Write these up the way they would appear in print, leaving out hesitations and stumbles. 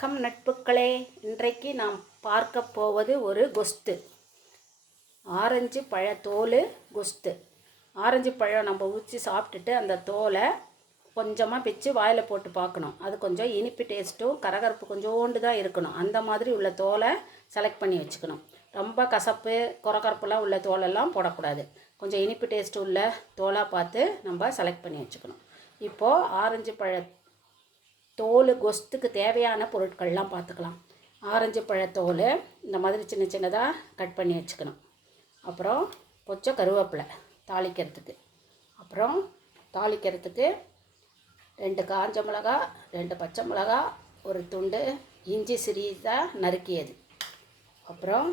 வணக்கம் நட்புக்களே. இன்றைக்கு நாம் பார்க்க போவது ஒரு கொஸ்து, ஆரஞ்சு பழத்தோல் கொஸ்து. ஆரஞ்சு பழம் நம்ம உரித்து சாப்பிட்டுட்டு அந்த தோலை கொஞ்சமாக பிச்சு வாயில் போட்டு பார்க்கணும். அது கொஞ்சம் இனிப்பு டேஸ்ட்டும் கரகரப்பு கொஞ்சோண்டு தான் இருக்கணும். அந்த மாதிரி உள்ள தோலை செலக்ட் பண்ணி வச்சுக்கணும். ரொம்ப கசப்பு கொரகரப்புலாம் உள்ள தோலெல்லாம் போடக்கூடாது. கொஞ்சம் இனிப்பு டேஸ்ட்டு உள்ள தோலாக பார்த்து நம்ம செலக்ட் பண்ணி வச்சுக்கணும். இப்போது ஆரஞ்சு தோல் கொஸ்துக்கு தேவையான பொருட்கள்லாம் பார்த்துக்கலாம். ஆரஞ்சு பழத்தோல் இந்த மாதிரி சின்ன சின்னதாக கட் பண்ணி வச்சுக்கணும். அப்புறம் கொஞ்சம் கருவேப்பிலை தாளிக்கிறதுக்கு. அப்புறம் தாளிக்கிறதுக்கு 2 காஞ்ச மிளகா, 2 பச்சை மிளகா, ஒரு துண்டு இஞ்சி சிறிதாக நறுக்கியது. அப்புறம்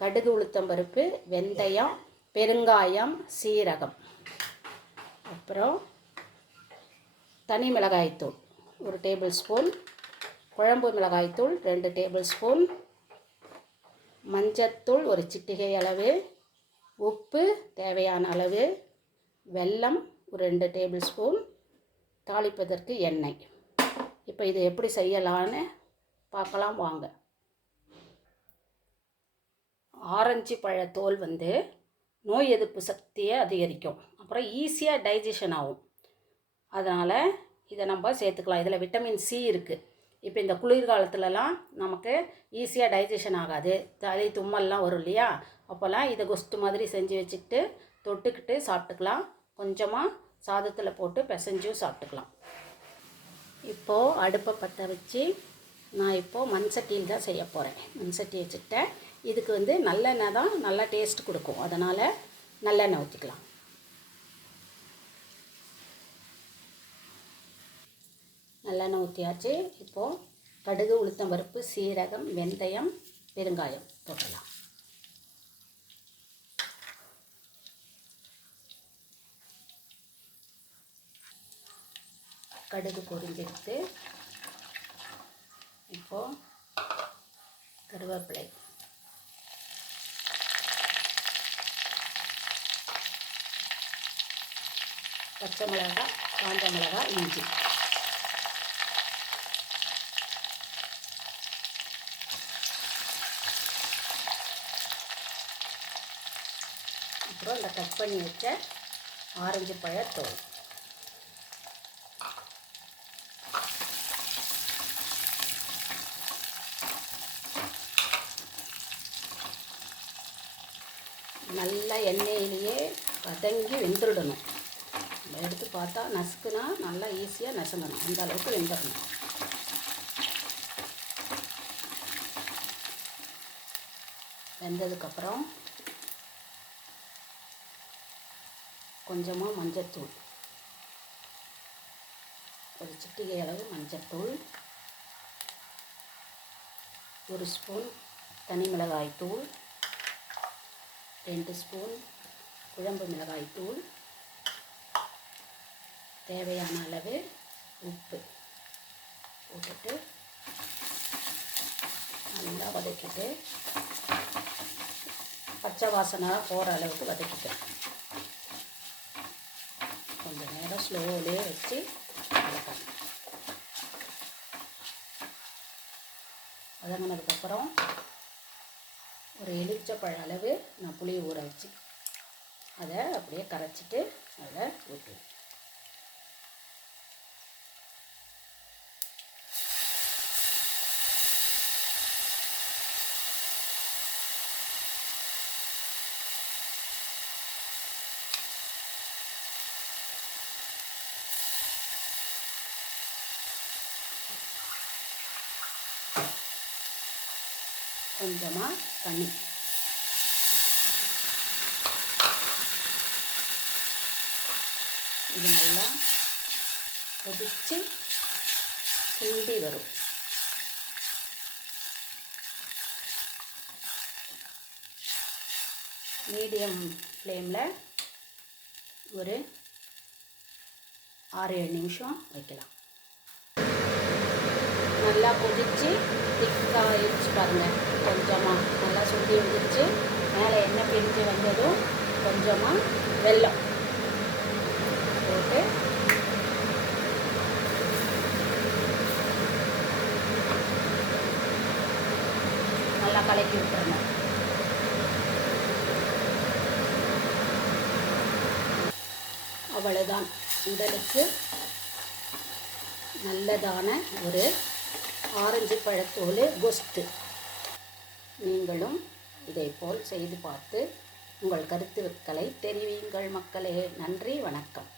கடுகு, உளுத்தம்பருப்பு, வெந்தயம், பெருங்காயம், சீரகம். அப்புறம் தனி மிளகாய்த்தூள் 1 டேபிள் ஸ்பூன், குழம்பு மிளகாய்த்தூள் 2 டேபிள் ஸ்பூன், மஞ்சத்தூள் ஒரு சிட்டிகை அளவு, உப்பு தேவையான அளவு, வெல்லம் ஒரு 2 டேபிள் ஸ்பூன், தாளிப்பதற்கு எண்ணெய். இப்போ இது எப்படி செய்யலான்னு பார்க்கலாம் வாங்க. ஆரஞ்சு பழத்தோல் நோய் எதிர்ப்பு சக்தியை அதிகரிக்கும். அப்புறம் ஈஸியாக டைஜஷன் ஆகும். அதனால் இதை நம்ம சேர்த்துக்கலாம். இதில் விட்டமின் சி இருக்குது. இப்போ இந்த குளிர்காலத்துலலாம் நமக்கு ஈஸியாக டைஜஷன் ஆகாது, தலை தும்மல்லாம் வரும் இல்லையா? அப்போல்லாம் இதை கொஸ்து மாதிரி செஞ்சு வச்சுக்கிட்டு தொட்டுக்கிட்டு சாப்பிட்டுக்கலாம். கொஞ்சமாக சாதத்தில் போட்டு பிசைஞ்சும் சாப்பிட்டுக்கலாம். இப்போது அடுப்பை பற்ற வச்சு நான் இப்போது மண் சட்டியில் தான் செய்ய போகிறேன். மண் சட்டி வச்சுக்கிட்டேன். இதுக்கு நல்லெண்ணெய் தான் நல்லா டேஸ்ட் கொடுக்கும். அதனால் நல்லெண்ணெய் ஊற்றிக்கலாம். நல்லெண்ணெய் ஊற்றியாச்சு. இப்போது கடுகு, உளுத்தம்பருப்பு, சீரகம், வெந்தயம், பெருங்காயம் போட்டலாம். கடுகு பொரிஞ்சிடுத்து. இப்போது கருவேப்பிலை, பச்சை மிளகாய், காஞ்ச மிளகாய், இஞ்சி. அப்புறம் இந்த கட் பண்ணி வச்ச ஆரஞ்சு பழத்தோல். நல்லா எண்ணெயிலேயே வதங்கி வெந்துடணும். நம்ம எடுத்து பார்த்தா நசுக்குனா நல்லா ஈஸியாக நசுங்கணும். அந்த அளவுக்கு வெந்துடணும். வெந்ததுக்கப்புறம் கொஞ்சமாக மஞ்சத்தூள், ஒரு சிட்டிகை அளவு மஞ்சத்தூள், 1 ஸ்பூன் தனி மிளகாய்த்தூள், 2 ஸ்பூன் குழம்பு மிளகாய்த்தூள், தேவையான அளவு உப்பு போட்டுட்டு நல்லா வதக்கிட்டு பச்சை வாசனை போகிற அளவுக்கு வதக்கிட்டேன். கொஞ்சம் நேரம் ஸ்லோவிலே வச்சு வதக்கணும். வதங்கினதுக்கப்புறம் ஒரு எலுமிச்சை அளவு நான் புளி ஊற வச்சு அதை அப்படியே கரைச்சிட்டு அதில் ஊற்றுவேன். கொஞ்சமாக தண்ணி. இது நல்லா கொதித்து கிண்டி வரும். மீடியம் ஃப்ளேமில் ஒரு 6-7 நிமிஷம் வைக்கலாம். நல்லா கொதித்து திக்காகிடுச்சு பாருங்கள். கொஞ்சமாக நல்லா சுண்டி வந்துடுச்சு. மேலே எண்ணெய் பிரிஞ்சு வந்ததும் கொஞ்சமாக வெல்லம் போட்டு கலக்கி விட்டுறணும். அவ்வளோதான், உடலுக்கு நல்லதான ஒரு ஆரஞ்சு பழத்தோல் கொஸ்து. நீங்களும் இதைப்போல் செய்து பார்த்து உங்கள் கருத்துக்களை தெரிவியுங்கள் மக்களே. நன்றி, வணக்கம்.